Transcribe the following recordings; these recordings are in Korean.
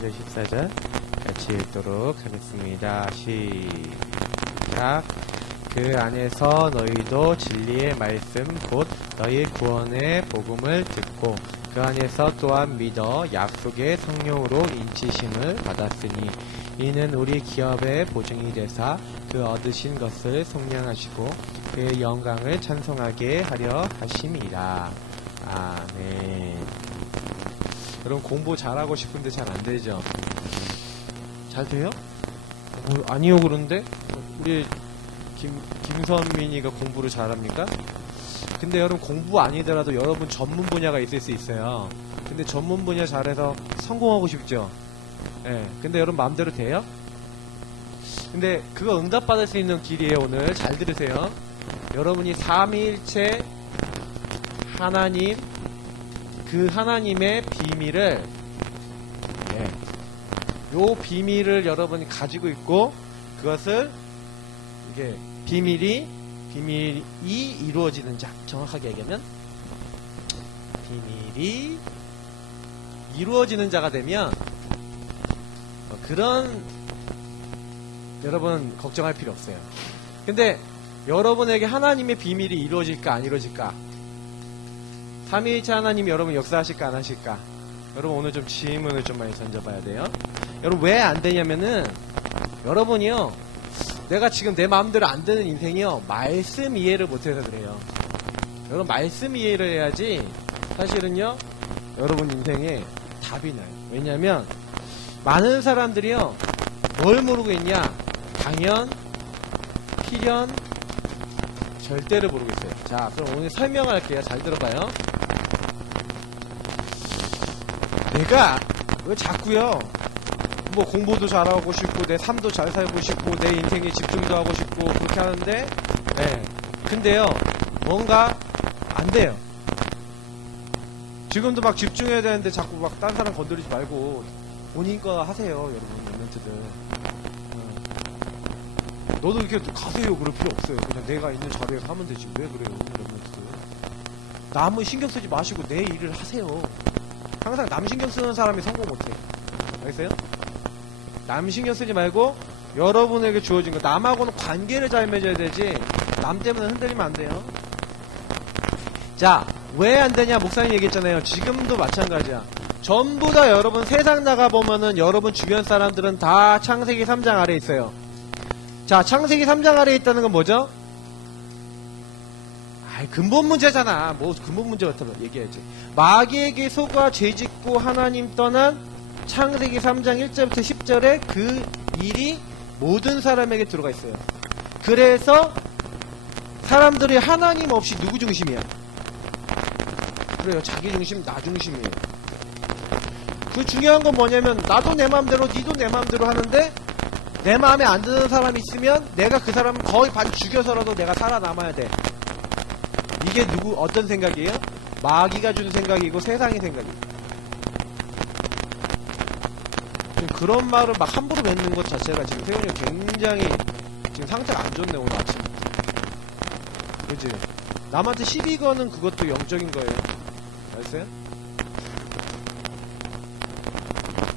1절 14절 같이 읽도록 하겠습니다. 시작. 그 안에서 너희도 진리의 말씀 곧 너희 구원의 복음을 듣고 그 안에서 또한 믿어 약속의 성령으로 인치심을 받았으니 이는 우리 기업의 보증이 되사 그 얻으신 것을 속량하시고 그의 영광을 찬송하게 하려 하심이라. 아멘. 여러분 공부 잘하고 싶은데 잘 안되죠? 잘 돼요? 아니요 그런데? 우리 김선민이가 공부를 잘합니까? 근데 여러분 공부 아니더라도 여러분 전문 분야가 있을 수 있어요. 근데 전문 분야 잘해서 성공하고 싶죠? 예. 근데 여러분 마음대로 돼요? 근데 그거 응답받을 수 있는 길이에요. 오늘 잘 들으세요. 여러분이 삼위일체 하나님, 그 하나님의 비밀을, 요 비밀을 여러분이 가지고 있고 그것을 이게 비밀이 이루어지는 자, 정확하게 얘기하면 비밀이 이루어지는 자가 되면 그런 여러분 걱정할 필요 없어요. 근데 여러분에게 하나님의 비밀이 이루어질까 안 이루어질까? 삼위일체 하나님이 여러분 역사하실까 안 하실까? 여러분 오늘 좀 질문을 좀 많이 던져봐야 돼요. 여러분 왜 안 되냐면은 여러분이요, 내가 지금 내 마음대로 안 되는 인생이요, 말씀 이해를 못해서 그래요. 여러분 말씀 이해를 해야지 사실은요 여러분 인생에 답이 나요. 왜냐면 많은 사람들이요 뭘 모르고 있냐? 당연, 필연, 절대를 모르고 있어요. 자, 그럼 오늘 설명을 할게요. 잘 들어봐요. 내가 왜 자꾸요 뭐 공부도 잘하고 싶고 내 삶도 잘 살고 싶고 내 인생에 집중도 하고 싶고 그렇게 하는데, 근데요 뭔가 안 돼요. 지금도 막 집중해야 되는데 자꾸 막 딴 사람 건드리지 말고 본인 거 하세요. 여러분 멘트들. 너도 이렇게 가세요 그럴 필요 없어요. 그냥 내가 있는 자리에서 하면 되지 왜 그래요. 이런 멘트들. 남은 신경 쓰지 마시고 내 일을 하세요. 항상 남 신경 쓰는 사람이 성공 못해. 알겠어요? 남 신경 쓰지 말고 여러분에게 주어진 거, 남하고는 관계를 잘 맺어야 되지 남 때문에 흔들리면 안 돼요. 자, 왜 안 되냐? 목사님 얘기했잖아요. 지금도 마찬가지야. 전부 다 여러분 세상 나가보면은 여러분 주변 사람들은 다 창세기 3장 아래에 있어요. 자, 창세기 3장 아래에 있다는 건 뭐죠? 근본 문제잖아. 뭐 근본 문제 같으면 얘기해야지. 마귀에게 속아 죄짓고 하나님 떠난 창세기 3장 1절부터 10절에 그 일이 모든 사람에게 들어가 있어요. 그래서 사람들이 하나님 없이 누구 중심이야? 그래요. 자기 중심, 나 중심이에요. 그 중요한 건 뭐냐면 나도 내 마음대로 니도 내 마음대로 하는데 내 마음에 안 드는 사람이 있으면 내가 그 사람을 거의 반 죽여서라도 내가 살아남아야 돼. 이게 어떤 생각이에요? 마귀가 주는 생각이고 세상의 생각이에요. 그런 말을 막 함부로 뱉는 것 자체가 지금 태훈이가 굉장히 지금 상태가 안 좋네. 오늘 아침 그치? 남한테 시비 거는 그것도 영적인 거예요. 알았어요?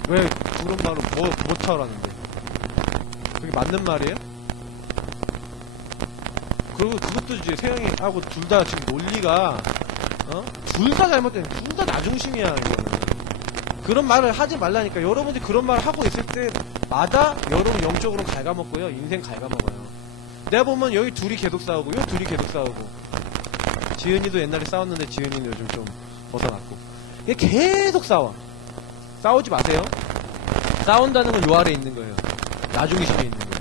왜 그런 말을 못하라는데 그게 맞는 말이에요? 그리고 그것도 이제 세영이하고 둘 다 지금 논리가 둘 다 잘못된, 둘 다 나 중심이야. 이거는. 그런 말을 하지 말라니까. 여러분들이 그런 말을 하고 있을 때마다 여러분 영적으로 갉아먹고요, 인생 갉아먹어요. 내가 보면 여기 둘이 계속 싸우고 여기 둘이 계속 싸우고, 지은이도 옛날에 싸웠는데 지은이는 요즘 좀 벗어났고, 이게 계속 싸우지 마세요. 싸운다는 건 요 아래 있는 거예요. 나 중심에 있는 거예요.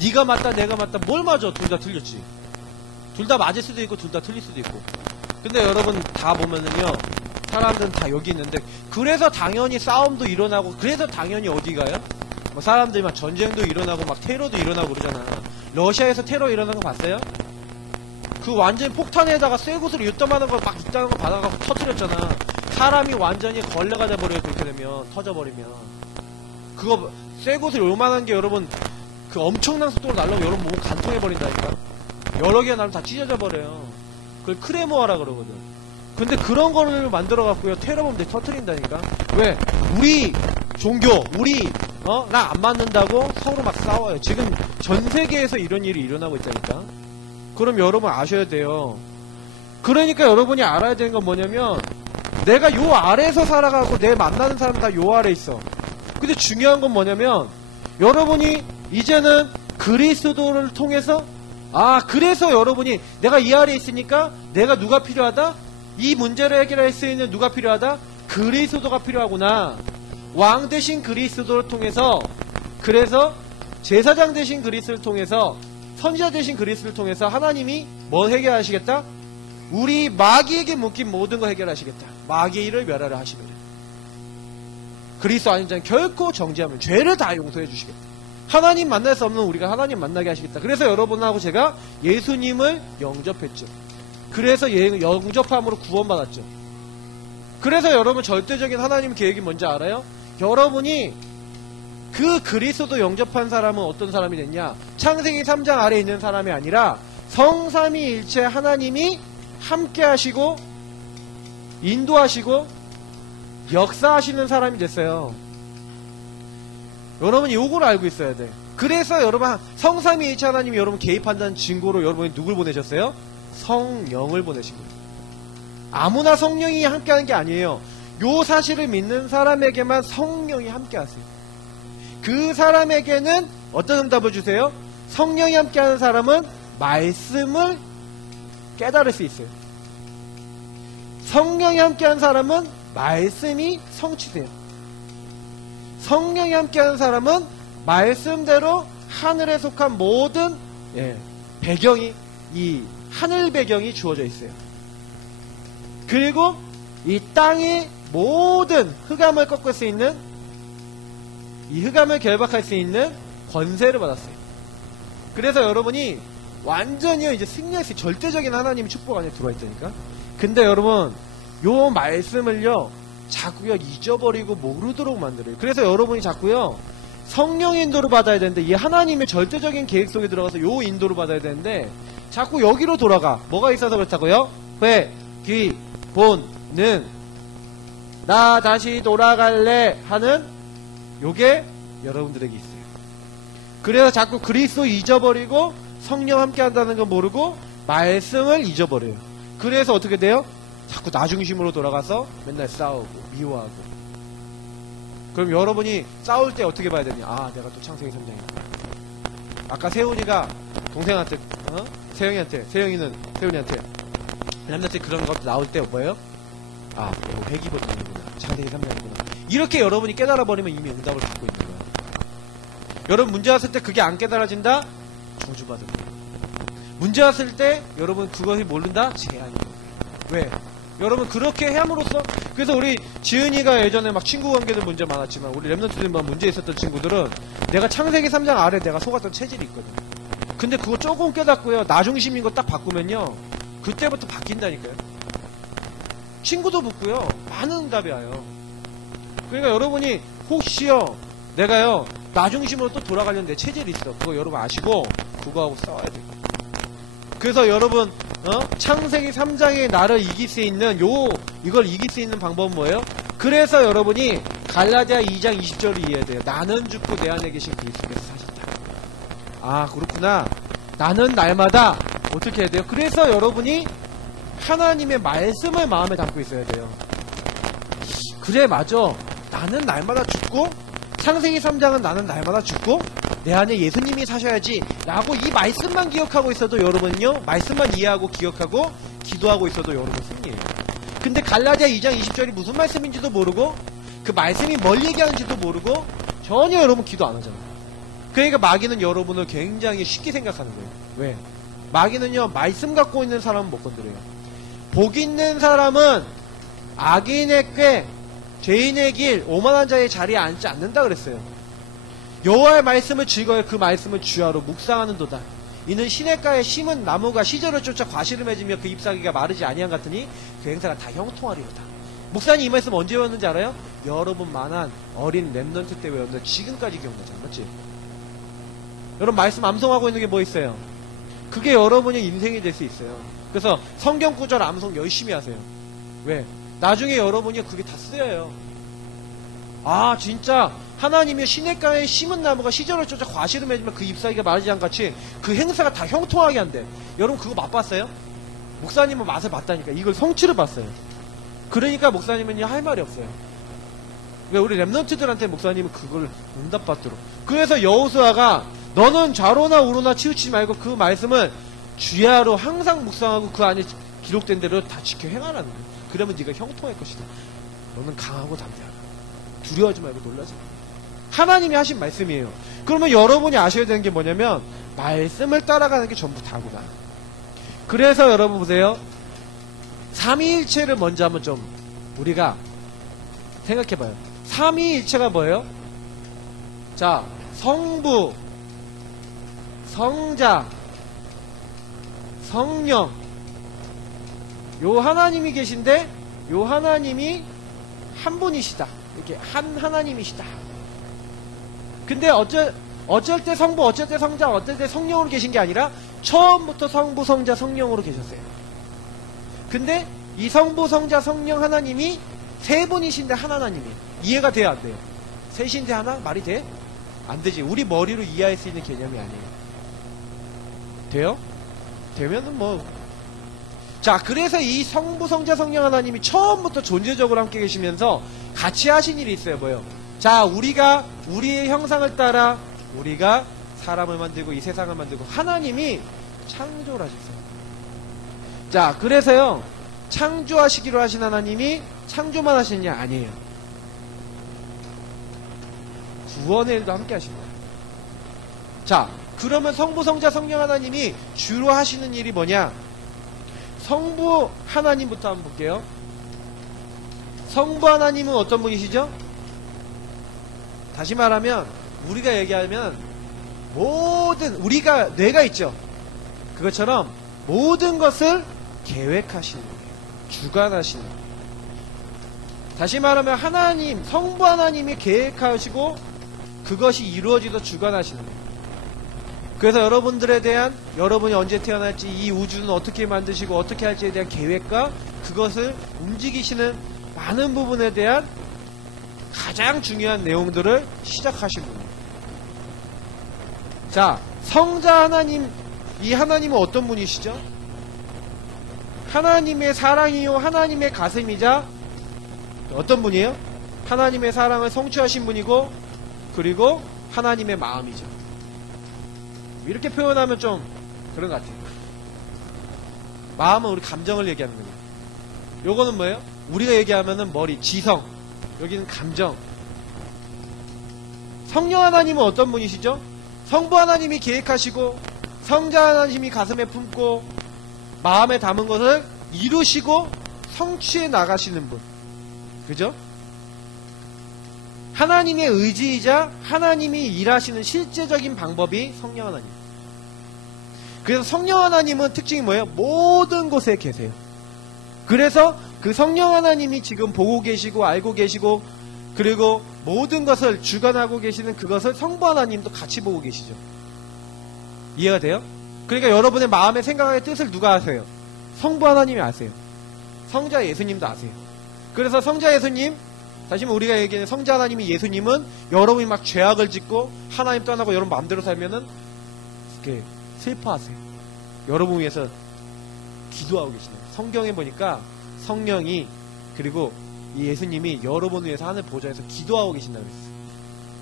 네가 맞다 내가 맞다, 뭘 맞아? 둘 다 틀렸지. 둘 다 맞을 수도 있고 둘 다 틀릴 수도 있고. 근데 여러분 다 보면은요, 사람들은 다 여기 있는데, 그래서 당연히 싸움도 일어나고, 그래서 당연히 어디 가요? 뭐 사람들이 막 전쟁도 일어나고 막 테러도 일어나고 그러잖아. 러시아에서 테러 일어난 거 봤어요? 그 완전히 폭탄에다가 쇠구슬 요따만한 거 막 있다는 거 받아가고 터뜨렸잖아. 사람이 완전히 걸레가 돼버려요. 그렇게 되면, 터져버리면. 그거 쇠구슬 요만한 게 여러분 그 엄청난 속도로 날라오면 여러분 몸 간통해버린다니까. 여러 개가 날면 다 찢어져 버려요. 그걸 크레모아라 그러거든. 근데 그런 거를 만들어갖고요, 테러범들 터뜨린다니까. 왜? 우리 종교, 우리 나 안 맞는다고 서로 막 싸워요. 지금 전 세계에서 이런 일이 일어나고 있다니까. 그럼 여러분 아셔야 돼요. 그러니까 여러분이 알아야 되는 건 뭐냐면 내가 요 아래에서 살아가고 내 만나는 사람 다 요 아래 있어. 근데 중요한 건 뭐냐면 여러분이 이제는 그리스도를 통해서 그래서 여러분이 내가 이 아래에 있으니까 내가 누가 필요하다? 이 문제를 해결할 수 있는 누가 필요하다? 그리스도가 필요하구나. 왕 대신 그리스도를 통해서, 그래서 제사장 대신 그리스도를 통해서, 선지자 대신 그리스도를 통해서 하나님이 뭘 해결하시겠다? 우리 마귀에게 묶인 모든 걸 해결하시겠다. 마귀의 일을 멸하려 하시면 그리스도 아닌 자는 결코 정죄하면 죄를 다 용서해 주시겠다. 하나님 만날 수 없는 우리가 하나님 만나게 하시겠다. 그래서 여러분하고 제가 예수님을 영접했죠. 그래서 영접함으로 구원받았죠. 그래서 여러분 절대적인 하나님 계획이 뭔지 알아요? 여러분이 그 그리스도 영접한 사람은 어떤 사람이 됐냐? 창세기 3장 아래에 있는 사람이 아니라 성삼위일체 하나님이 함께 하시고 인도하시고 역사하시는 사람이 됐어요. 여러분이 요거를 알고 있어야 돼. 그래서 여러분 성삼위일체 하나님이 여러분 개입한다는 증거로 여러분이 누굴 보내셨어요? 성령을 보내신 거예요. 아무나 성령이 함께하는 게 아니에요. 요 사실을 믿는 사람에게만 성령이 함께하세요. 그 사람에게는 어떤 응답을 주세요? 성령이 함께하는 사람은 말씀을 깨달을 수 있어요. 성령이 함께하는 사람은 말씀이 성취돼요. 성령이 함께하는 사람은 말씀대로 하늘에 속한 모든 배경이, 이 하늘 배경이 주어져 있어요. 그리고 이 땅의 모든 흑암을 꺾을 수 있는, 이 흑암을 결박할 수 있는 권세를 받았어요. 그래서 여러분이 완전히 이제 승리했어요. 절대적인 하나님의 축복 안에 들어와 있다니까. 근데 여러분 요 말씀을요 자꾸요 잊어버리고 모르도록 만들어요. 그래서 여러분이 자꾸요 성령 인도를 받아야 되는데, 이 하나님의 절대적인 계획 속에 들어가서 요 인도를 받아야 되는데 자꾸 여기로 돌아가. 뭐가 있어서 그렇다고요? 회, 귀, 본, 능. 나 다시 돌아갈래 하는 요게 여러분들에게 있어요. 그래서 자꾸 그리스도 잊어버리고 성령 함께 한다는 거 모르고 말씀을 잊어버려요. 그래서 어떻게 돼요? 자꾸 나 중심으로 돌아가서 맨날 싸우고 미워하고. 그럼 여러분이 싸울 때 어떻게 봐야 되냐? 내가 또 창세기 3장이구나. 아까 세훈이가 동생한테 세영이는 세훈이한테 남자한테 그런 것도 나올 때 뭐예요? 이거 회귀 버튼이구나. 창세기 3장이구나. 이렇게 여러분이 깨달아버리면 이미 응답을 받고 있는 거야. 여러분 문제 왔을 때 그게 안 깨달아진다? 저주받은 거야. 문제 왔을 때 여러분 그것이 모른다? 재앙인 거야. 왜? 여러분 그렇게 함으로써, 그래서 우리 지은이가 예전에 막 친구 관계도 문제 많았지만 우리 랩런트들만 문제 있었던 친구들은 내가 창세기 3장 아래 내가 속았던 체질이 있거든. 근데 그거 조금 깨닫고요 나 중심인 거 딱 바꾸면요 그때부터 바뀐다니까요. 친구도 붙고요 많은 응답이 와요. 그러니까 여러분이 혹시요 내가요 나 중심으로 또 돌아가려는 내 체질이 있어. 그거 여러분 아시고 그거하고 싸워야 돼요. 그래서 여러분 창세기 3장의 나를 이길 수 있는 이걸 이길 수 있는 방법은 뭐예요? 그래서 여러분이 갈라디아 2장 20절을 이해해야 돼요. 나는 죽고 내 안에 계신 그리스도께서 사셨다. 그렇구나. 나는 날마다 어떻게 해야 돼요? 그래서 여러분이 하나님의 말씀을 마음에 담고 있어야 돼요. 그래 맞아. 나는 날마다 죽고, 창세기 3장은 나는 날마다 죽고 내 안에 예수님이 사셔야지 라고 이 말씀만 기억하고 있어도 여러분은요 말씀만 이해하고 기억하고 기도하고 있어도 여러분 승리해요. 근데 갈라디아 2장 20절이 무슨 말씀인지도 모르고 그 말씀이 뭘 얘기하는지도 모르고 전혀 여러분 기도 안 하잖아요. 그러니까 마귀는 여러분을 굉장히 쉽게 생각하는 거예요. 왜? 마귀는요 말씀 갖고 있는 사람은 못 건드려요. 복 있는 사람은 악인의 꾀, 죄인의 길, 오만한 자의 자리에 앉지 않는다 그랬어요. 여호와의 말씀을 즐거워 그 말씀을 주야로 묵상하는도다. 이는 시냇가에 심은 나무가 시절을 쫓아 과실을 맺으며 그 잎사귀가 마르지 아니한 같으니 그 행사가 다 형통하리로다. 목사님 이 말씀 언제 외웠는지 알아요? 여러분만한 어린 랩넌트 때 외웠는데 지금까지 기억나잖아요. 맞지? 여러분 말씀 암송하고 있는 게 뭐 있어요? 그게 여러분의 인생이 될 수 있어요. 그래서 성경 구절 암송 열심히 하세요. 왜? 나중에 여러분이 그게 다 쓰여요. 아 진짜 하나님이 시냇가에 심은 나무가 시절을 쫓아 과실을 맺으면 그 잎사귀가 마르지 않같이 그 행사가 다 형통하게 한대. 여러분 그거 맛봤어요? 목사님은 맛을 봤다니까. 이걸 성취를 봤어요. 그러니까 목사님은 할 말이 없어요. 왜 우리 랩런트들한테 목사님은 그걸 응답받도록. 그래서 여호수아가 너는 좌로나 우로나 치우치지 말고 그 말씀을 주야로 항상 묵상하고 그 안에 기록된 대로 다 지켜 행하라는 거예요. 그러면 네가 형통할 것이다. 너는 강하고 담대하라. 두려워하지 말고 놀라지 마. 하나님이 하신 말씀이에요. 그러면 여러분이 아셔야 되는 게 뭐냐면 말씀을 따라가는 게 전부 다구나. 그래서 여러분 보세요. 삼위일체를 먼저 한번 좀 우리가 생각해봐요. 삼위일체가 뭐예요? 자, 성부, 성자, 성령. 요 하나님이 계신데 요 하나님이 한 분이시다. 이렇게 한 하나님이시다. 근데 어쩔 때 성부, 어쩔 때 성자, 어쩔 때 성령으로 계신 게 아니라 처음부터 성부, 성자, 성령으로 계셨어요. 근데 이 성부, 성자, 성령 하나님이 세 분이신데 한 하나님이 이해가 돼요, 안 돼요? 셋인데 하나? 말이 돼? 안 되지. 우리 머리로 이해할 수 있는 개념이 아니에요. 돼요? 되면은 뭐. 자, 그래서 이 성부, 성자, 성령 하나님이 처음부터 존재적으로 함께 계시면서 같이 하신 일이 있어요. 뭐요? 자, 우리가 우리의 형상을 따라 우리가 사람을 만들고 이 세상을 만들고 하나님이 창조를 하셨어요. 자, 그래서요, 창조하시기로 하신 하나님이 창조만 하시느냐? 아니에요. 구원의 일도 함께 하신 거예요. 자, 그러면 성부, 성자, 성령 하나님이 주로 하시는 일이 뭐냐? 성부 하나님부터 한번 볼게요. 성부 하나님은 어떤 분이시죠? 다시 말하면 우리가 얘기하면 모든 우리가 뇌가 있죠. 그것처럼 모든 것을 계획하시는 거예요. 주관하시는 거예요. 다시 말하면 하나님, 성부 하나님이 계획하시고 그것이 이루어지도록 주관하시는 거예요. 그래서 여러분들에 대한 여러분이 언제 태어날지 이 우주는 어떻게 만드시고 어떻게 할지에 대한 계획과 그것을 움직이시는 많은 부분에 대한 가장 중요한 내용들을 시작하신 분이에요. 자, 성자 하나님, 이 하나님은 어떤 분이시죠? 하나님의 사랑이요 하나님의 가슴이자 어떤 분이에요? 하나님의 사랑을 성취하신 분이고 그리고 하나님의 마음이죠. 이렇게 표현하면 좀 그런 것 같아요. 마음은 우리 감정을 얘기하는 거예요. 요거는 뭐예요? 우리가 얘기하면은 머리, 지성. 여기는 감정. 성령 하나님은 어떤 분이시죠? 성부 하나님이 계획하시고 성자 하나님이 가슴에 품고 마음에 담은 것을 이루시고 성취해 나가시는 분. 그죠? 하나님의 의지이자 하나님이 일하시는 실제적인 방법이 성령 하나님. 그래서 성령 하나님은 특징이 뭐예요? 모든 곳에 계세요. 그래서 그 성령 하나님이 지금 보고 계시고 알고 계시고 그리고 모든 것을 주관하고 계시는 그것을 성부 하나님도 같이 보고 계시죠. 이해가 돼요? 그러니까 여러분의 마음의 생각의 뜻을 누가 아세요? 성부 하나님이 아세요. 성자 예수님도 아세요. 그래서 성자 예수님, 다시 말해 우리가 얘기하는 성자 하나님이 예수님은 여러분이 막 죄악을 짓고 하나님 떠나고 여러분 마음대로 살면은 이렇게 슬퍼하세요. 여러분 위해서 기도하고 계시네요. 성경에 보니까 성령이 그리고 이 예수님이 여러분 위해서 하늘 보좌에서 기도하고 계신다고 했어요.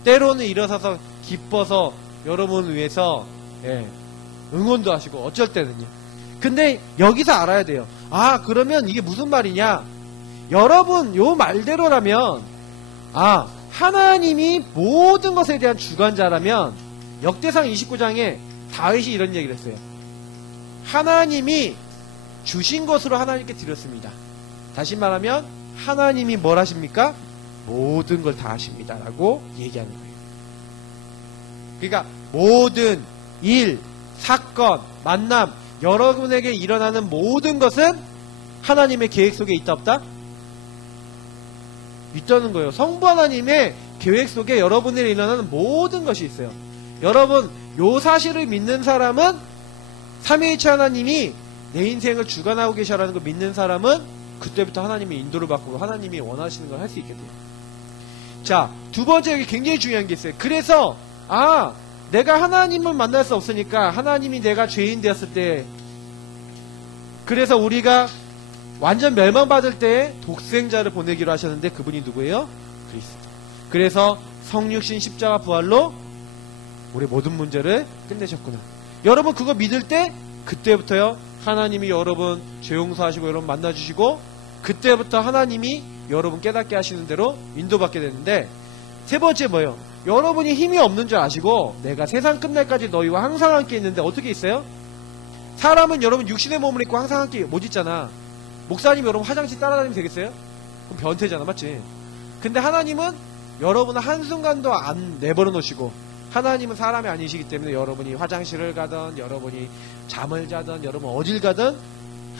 때로는 일어서서 기뻐서 여러분 위해서 응원도 하시고 어쩔 때는요. 근데 여기서 알아야 돼요. 아, 그러면 이게 무슨 말이냐? 여러분 요 말대로라면 하나님이 모든 것에 대한 주관자라면 역대상 29장에 다윗이 이런 얘기를 했어요. 하나님이 주신 것으로 하나님께 드렸습니다. 다시 말하면 하나님이 뭘 하십니까? 모든 걸 다 하십니다 라고 얘기하는 거예요. 그러니까 모든 일, 사건, 만남, 여러분에게 일어나는 모든 것은 하나님의 계획 속에 있다 없다? 있다는 거예요. 성부 하나님의 계획 속에 여러분에게 일어나는 모든 것이 있어요. 여러분 요 사실을 믿는 사람은 삼위일체 하나님이 내 인생을 주관하고 계셔라는 걸 믿는 사람은 그때부터 하나님의 인도를 받고 하나님이 원하시는 걸 할 수 있게 돼요. 자, 두 번째 여기 굉장히 중요한 게 있어요. 그래서 내가 하나님을 만날 수 없으니까 하나님이 내가 죄인 되었을 때, 그래서 우리가 완전 멸망받을 때 독생자를 보내기로 하셨는데 그분이 누구예요? 그리스도. 그래서 성육신 십자가 부활로 우리 모든 문제를 끝내셨구나. 여러분 그거 믿을 때 그때부터요 하나님이 여러분 죄 용서하시고 여러분 만나주시고 그때부터 하나님이 여러분 깨닫게 하시는 대로 인도받게 되는데, 세 번째 뭐예요? 여러분이 힘이 없는 줄 아시고 내가 세상 끝날까지 너희와 항상 함께 있는데 어떻게 있어요? 사람은 여러분 육신의 몸을 입고 항상 함께 못 있잖아. 목사님 여러분 화장실 따라다니면 되겠어요? 그럼 변태잖아, 맞지? 근데 하나님은 여러분을 한순간도 안 내버려 놓으시고, 하나님은 사람이 아니시기 때문에 여러분이 화장실을 가든 여러분이 잠을 자든 여러분 어딜 가든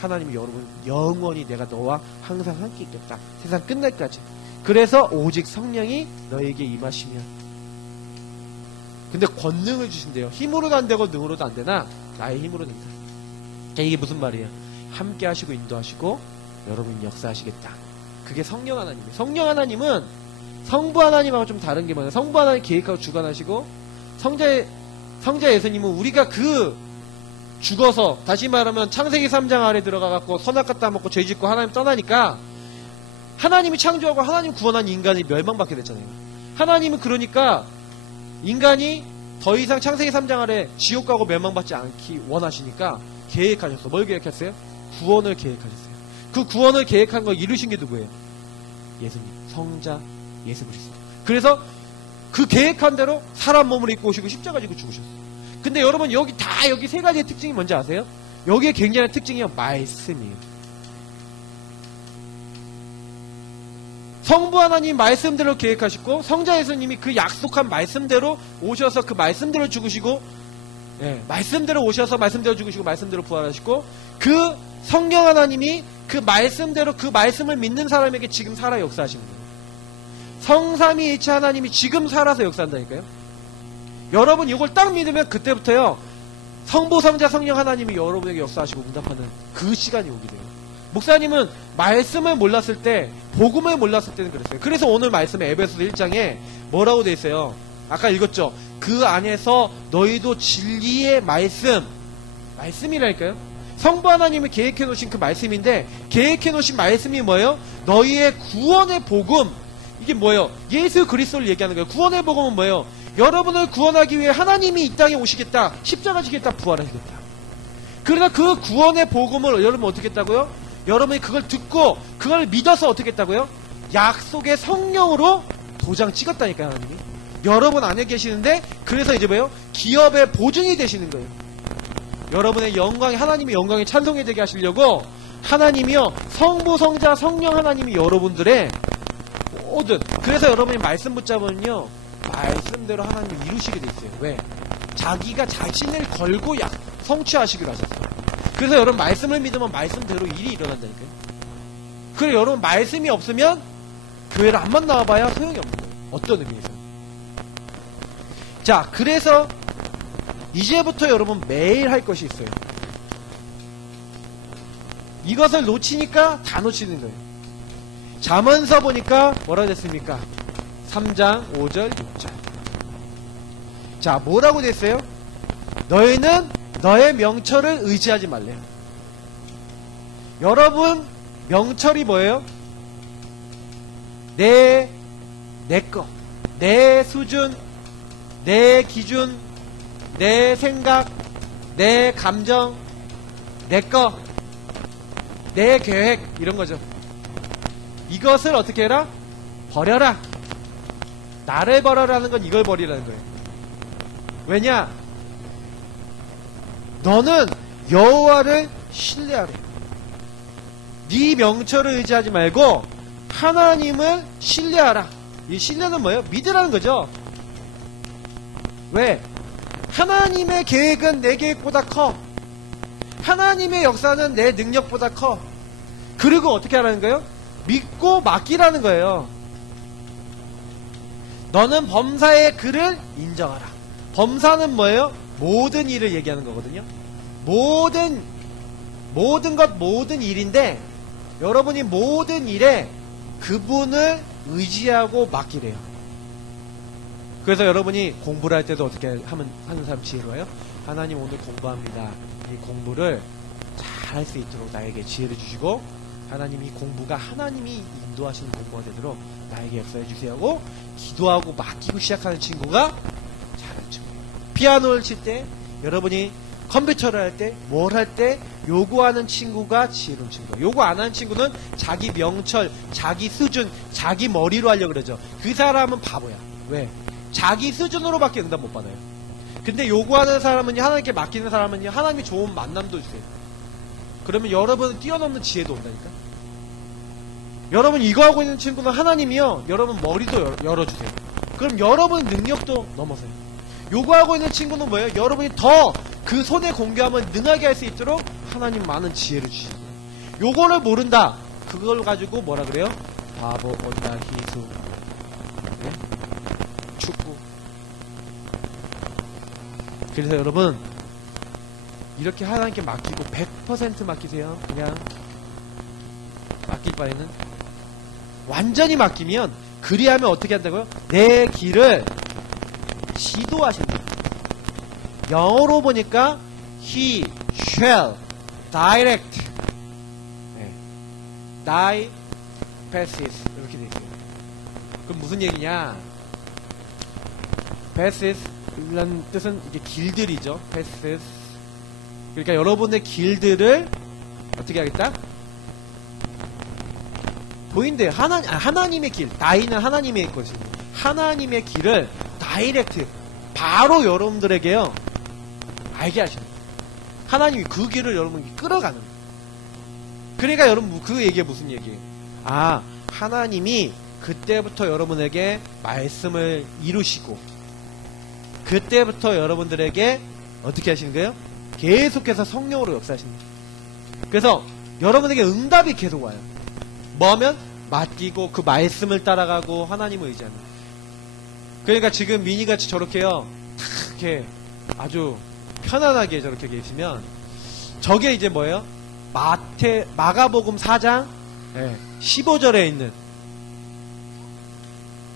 하나님이 여러분 영원히 내가 너와 항상 함께 있겠다, 세상 끝날까지. 그래서 오직 성령이 너에게 임하시면, 근데 권능을 주신대요. 힘으로도 안 되고 능으로도 안 되나 나의 힘으로 된다. 이게 무슨 말이에요? 함께 하시고 인도하시고 여러분이 역사하시겠다. 그게 성령 하나님이에요. 성령 하나님은 성부 하나님하고 좀 다른 게 뭐냐, 성부 하나님 계획하고 주관하시고 성자 예수님은 우리가 죽어서, 다시 말하면 창세기 3장 아래 들어가갖고 선악과 따먹고 죄짓고 하나님 떠나니까 하나님이 창조하고 하나님 구원한 인간이 멸망받게 됐잖아요. 하나님은 그러니까 인간이 더 이상 창세기 3장 아래 지옥 가고 멸망받지 않기 원하시니까 계획하셨어. 뭘 계획했어요? 구원을 계획하셨어요. 그 구원을 계획한 걸 이루신 게 누구예요? 예수님, 성자 예수 그리스도. 그래서 그 계획한 대로 사람 몸을 입고 오시고 십자가 지고 죽으셨어요. 근데 여러분 여기 세 가지의 특징이 뭔지 아세요? 여기에 굉장한 특징이요, 말씀이에요. 성부 하나님 말씀대로 계획하시고 성자 예수님이 그 약속한 말씀대로 오셔서 그 말씀대로 죽으시고, 말씀대로 오셔서 말씀대로 죽으시고 말씀대로 부활하시고, 그 성령 하나님이 그 말씀대로 그 말씀을 믿는 사람에게 지금 살아 역사하시는 거예요. 성삼위일체 하나님이 지금 살아서 역사한다니까요. 여러분 이걸 딱 믿으면 그때부터요 성부 성자 성령 하나님이 여러분에게 역사하시고 응답하는 그 시간이 오게 돼요. 목사님은 말씀을 몰랐을 때, 복음을 몰랐을 때는 그랬어요. 그래서 오늘 말씀에 에베소서 1장에 뭐라고 돼 있어요? 아까 읽었죠? 그 안에서 너희도 진리의 말씀이라니까요. 성부 하나님이 계획해 놓으신 그 말씀인데, 계획해 놓으신 말씀이 뭐예요? 너희의 구원의 복음. 이게 뭐예요? 예수 그리스도를 얘기하는 거예요. 구원의 복음은 뭐예요? 여러분을 구원하기 위해 하나님이 이 땅에 오시겠다, 십자가 지겠다, 부활하시겠다. 그러나 그 구원의 복음을 여러분 어떻게 했다고요? 여러분이 그걸 듣고 그걸 믿어서 어떻게 했다고요? 약속의 성령으로 도장 찍었다니까요. 하나님이 여러분 안에 계시는데, 그래서 이제 뭐예요? 기업의 보증이 되시는 거예요. 여러분의 영광이, 하나님의 영광이 찬송이 되게 하시려고 하나님이요 성부 성자 성령 하나님이 여러분들의 모든, 그래서 여러분이 말씀 붙잡으면요 말씀대로 하나님이 이루시게 돼 있어요. 왜? 자기가 자신을 걸고 성취하시기로 하셨어요. 그래서 여러분 말씀을 믿으면 말씀대로 일이 일어난다니까요. 그래 여러분 말씀이 없으면 교회를 안만 나와봐야 소용이 없는 거예요. 어떤 의미에서. 자, 그래서 이제부터 여러분 매일 할 것이 있어요. 이것을 놓치니까 다 놓치는 거예요. 잠언서 보니까 뭐라 됐습니까? 3장 5절 6절. 자, 뭐라고 됐어요? 너희는 너의 명철을 의지하지 말래요. 여러분 명철이 뭐예요? 내 수준, 내 기준, 내 생각, 내 감정, 내 계획, 이런 거죠. 이것을 어떻게 해라? 버려라. 나를 버려라는 건 이걸 버리라는 거예요. 왜냐? 너는 여호와를 신뢰하래. 네 명철을 의지하지 말고 하나님을 신뢰하라. 이 신뢰는 뭐예요? 믿으라는 거죠. 왜? 하나님의 계획은 내 계획보다 커. 하나님의 역사는 내 능력보다 커. 그리고 어떻게 하라는 거예요? 믿고 맡기라는 거예요. 너는 범사의 그를 인정하라. 범사는 뭐예요? 모든 일을 얘기하는 거거든요. 모든 일인데, 여러분이 모든 일에 그분을 의지하고 맡기래요. 그래서 여러분이 공부를 할 때도 어떻게 하는 사람 지혜로워요? 하나님 오늘 공부합니다. 이 공부를 잘 할 수 있도록 나에게 지혜를 주시고 하나님 이 공부가 하나님이 인도하시는 공부가 되도록 나에게 역사해 주세요 하고 기도하고 맡기고 시작하는 친구가 잘하는 친구. 피아노를 칠 때 여러분이 컴퓨터를 할 때 뭘 할 때 요구하는 친구가 지혜로운 친구. 요구 안 하는 친구는 자기 명철, 자기 수준, 자기 머리로 하려고 그러죠. 그 사람은 바보야. 왜? 자기 수준으로밖에 응답 못 받아요. 근데 요구하는 사람은요, 하나님께 맡기는 사람은요, 하나님이 좋은 만남도 주세요. 그러면 여러분은 뛰어넘는 지혜도 온다니까. 여러분 이거 하고 있는 친구는 하나님이요, 여러분 머리도 열어주세요. 그럼 여러분 능력도 넘어서요. 요구하고 있는 친구는 뭐예요? 여러분이 더 그 손에 공개하면 능하게 할 수 있도록 하나님 많은 지혜를 주시는 거예요. 요거를 모른다. 그걸 가지고 뭐라 그래요? 바보, 온다, 희수, 네? 축구. 그래서 여러분 이렇게 하나님께 맡기고 100% 맡기세요. 그냥 맡길 바에는 완전히 맡기면 그리하면 어떻게 한다고요? 내 길을 지도하신다. 영어로 보니까 he shall direct thy paths 이렇게 돼 있어요. 그럼 무슨 얘기냐? paths 이라는 뜻은 이게 길들이죠. paths. 그러니까 여러분의 길들을 어떻게 하겠다? 보인대요. 하나님의 길. 다이는 하나님의 것이고 하나님의 길을 다이렉트 바로 여러분들에게요 알게 하시는 거예요. 하나님이 그 길을 여러분에게 끌어가는 거예요. 그러니까 여러분 그 얘기가 무슨 얘기예요? 아, 하나님이 그때부터 여러분에게 말씀을 이루시고 그때부터 여러분들에게 어떻게 하시는 거예요? 계속해서 성령으로 역사하시는 거예요. 그래서 여러분에게 응답이 계속 와요. 뭐하면? 맡기고 그 말씀을 따라가고 하나님을 의지하는 거예요. 그러니까 지금 미니같이 저렇게요 이렇게 아주 편안하게 저렇게 계시면 저게 이제 뭐예요? 마가복음 4장 15절에 있는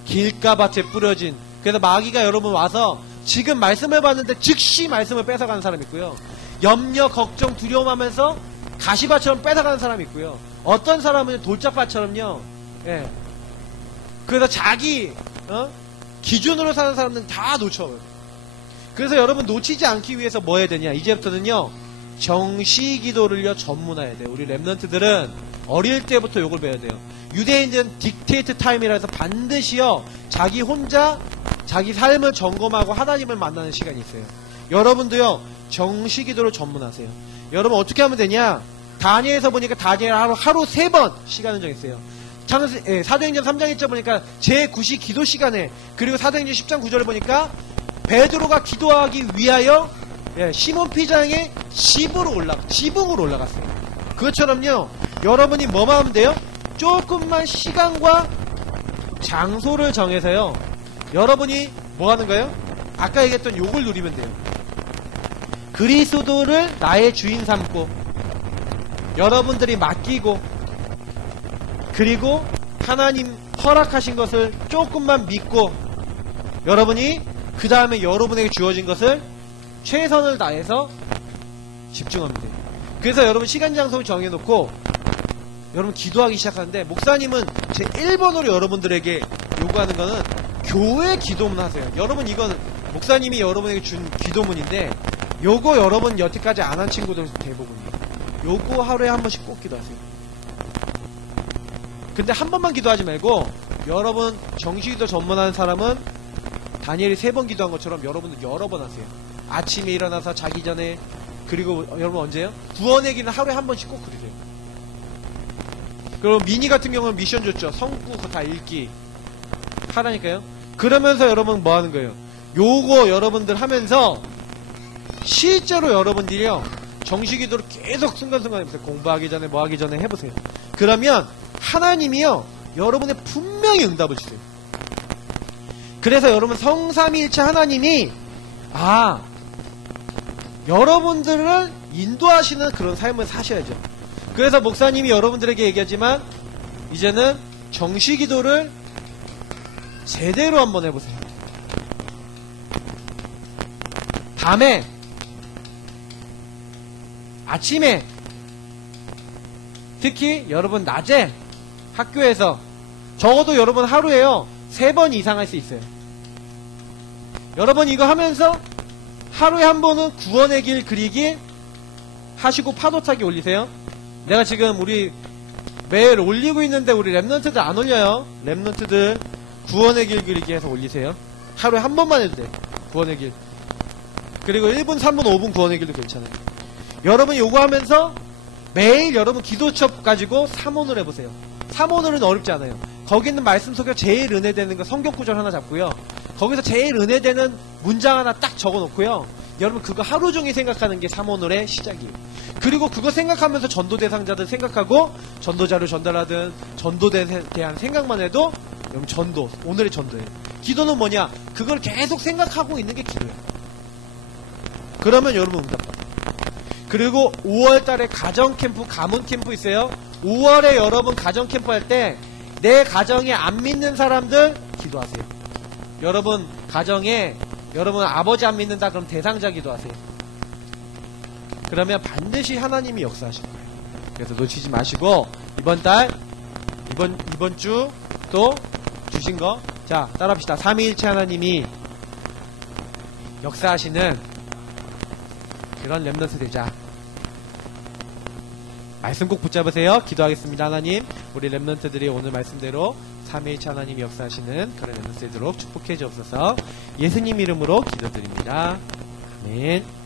길가밭에 뿌려진. 그래서 마귀가 여러분 와서 지금 말씀을 받는데 즉시 말씀을 뺏어가는 사람이 있고요, 염려 걱정 두려움하면서 가시밭처럼 뺏어가는 사람이 있고요, 어떤 사람은 돌짝밭처럼요 그래서 자기 기준으로 사는 사람들은 다 놓쳐요. 그래서 여러분 놓치지 않기 위해서 뭐 해야 되냐? 이제부터는요 정시기도를요 전문화해야 돼요. 우리 랩런트들은 어릴 때부터 요걸 배워야 돼요. 유대인들은 딕테이트 타임이라 해서 반드시요 자기 혼자 자기 삶을 점검하고 하나님을 만나는 시간이 있어요. 여러분도요 정시기도를 전문하세요. 여러분 어떻게 하면 되냐? 다니엘에서 보니까 다니엘 하루 3번 시간을 정했어요. 사도행전 3장 1절 보니까 제9시 기도 시간에, 그리고 사도행전 10장 9절을 보니까 베드로가 기도하기 위하여 시몬 피장의 지붕으로 올라갔어요. 그것처럼요 여러분이 뭐만 하면 돼요? 조금만 시간과 장소를 정해서요 여러분이 뭐 하는 거예요? 아까 얘기했던 요걸 누리면 돼요. 그리스도를 나의 주인 삼고 여러분들이 맡기고 그리고 하나님 허락하신 것을 조금만 믿고 여러분이 그 다음에 여러분에게 주어진 것을 최선을 다해서 집중하면 돼요. 그래서 여러분 시간 장소를 정해놓고 여러분 기도하기 시작하는데, 목사님은 제 1번으로 여러분들에게 요구하는 거는 교회 기도문 하세요. 여러분 이건 목사님이 여러분에게 준 기도문인데 요거 여러분 여태까지 안 한 친구들 대부분이에요. 요거 하루에 한 번씩 꼭 기도하세요. 근데 한 번만 기도하지 말고 여러분 정시기도 전문하는 사람은 다니엘이 3번 기도한 것처럼 여러분들 여러 번 하세요. 아침에 일어나서 자기 전에, 그리고 여러분 언제요? 구원의 길은 하루에 한 번씩 꼭 그러세요. 그럼 미니 같은 경우는 미션 줬죠. 성구 그거 다 읽기 하라니까요. 그러면서 여러분 뭐 하는 거예요? 요거 여러분들 하면서 실제로 여러분들이요 정시기도를 계속 순간순간 해보세요. 공부하기 전에 뭐 하기 전에 해보세요. 그러면 하나님이요 여러분의 분명히 응답을 주세요. 그래서 여러분 성삼위일체 하나님이 여러분들을 인도하시는 그런 삶을 사셔야죠. 그래서 목사님이 여러분들에게 얘기하지만 이제는 정시기도를 제대로 한번 해보세요. 밤에, 아침에, 특히 여러분 낮에 학교에서 적어도 여러분 하루에요 3번 이상 할 수 있어요. 여러분 이거 하면서 하루에 한 번은 구원의 길 그리기 하시고 파도 타기 올리세요. 내가 지금 우리 매일 올리고 있는데 우리 랩넌트들 안 올려요. 랩넌트들 구원의 길 그리기 해서 올리세요. 하루에 한 번만 해도 돼. 구원의 길. 그리고 1분, 3분, 5분 구원의 길도 괜찮아요. 여러분 요거 하면서 매일 여러분 기도첩 가지고 3원을 해보세요. 3원은 어렵지 않아요. 거기 있는 말씀 속에 제일 은혜되는 거 성경 구절 하나 잡고요. 거기서 제일 은혜되는 문장 하나 딱 적어놓고요. 여러분 그거 하루 종일 생각하는 게 3원을의 시작이에요. 그리고 그거 생각하면서 전도 대상자들 생각하고 전도자를 전달하든 전도에 대한 생각만 해도 여러분 전도, 오늘의 전도예요. 기도는 뭐냐? 그걸 계속 생각하고 있는 게 기도예요. 그러면 여러분 응답받아요. 그리고 5월달에 가정캠프, 가문캠프 있어요. 5월에 여러분 가정캠프 할 때 내 가정에 안 믿는 사람들 기도하세요. 여러분 가정에 여러분 아버지 안 믿는다 그럼 대상자 기도하세요. 그러면 반드시 하나님이 역사하실 거예요. 그래서 놓치지 마시고 이번 주 또 주신 거 자 따라합시다. 삼위일체 하나님이 역사하시는 그런 렘넌트 되자. 말씀 꼭 붙잡으세요. 기도하겠습니다. 하나님 우리 렘넌트들이 오늘 말씀대로 삼위일체 하나님이 역사하시는 그런 렘넌트 되도록 축복해 주옵소서. 예수님 이름으로 기도드립니다. 아멘.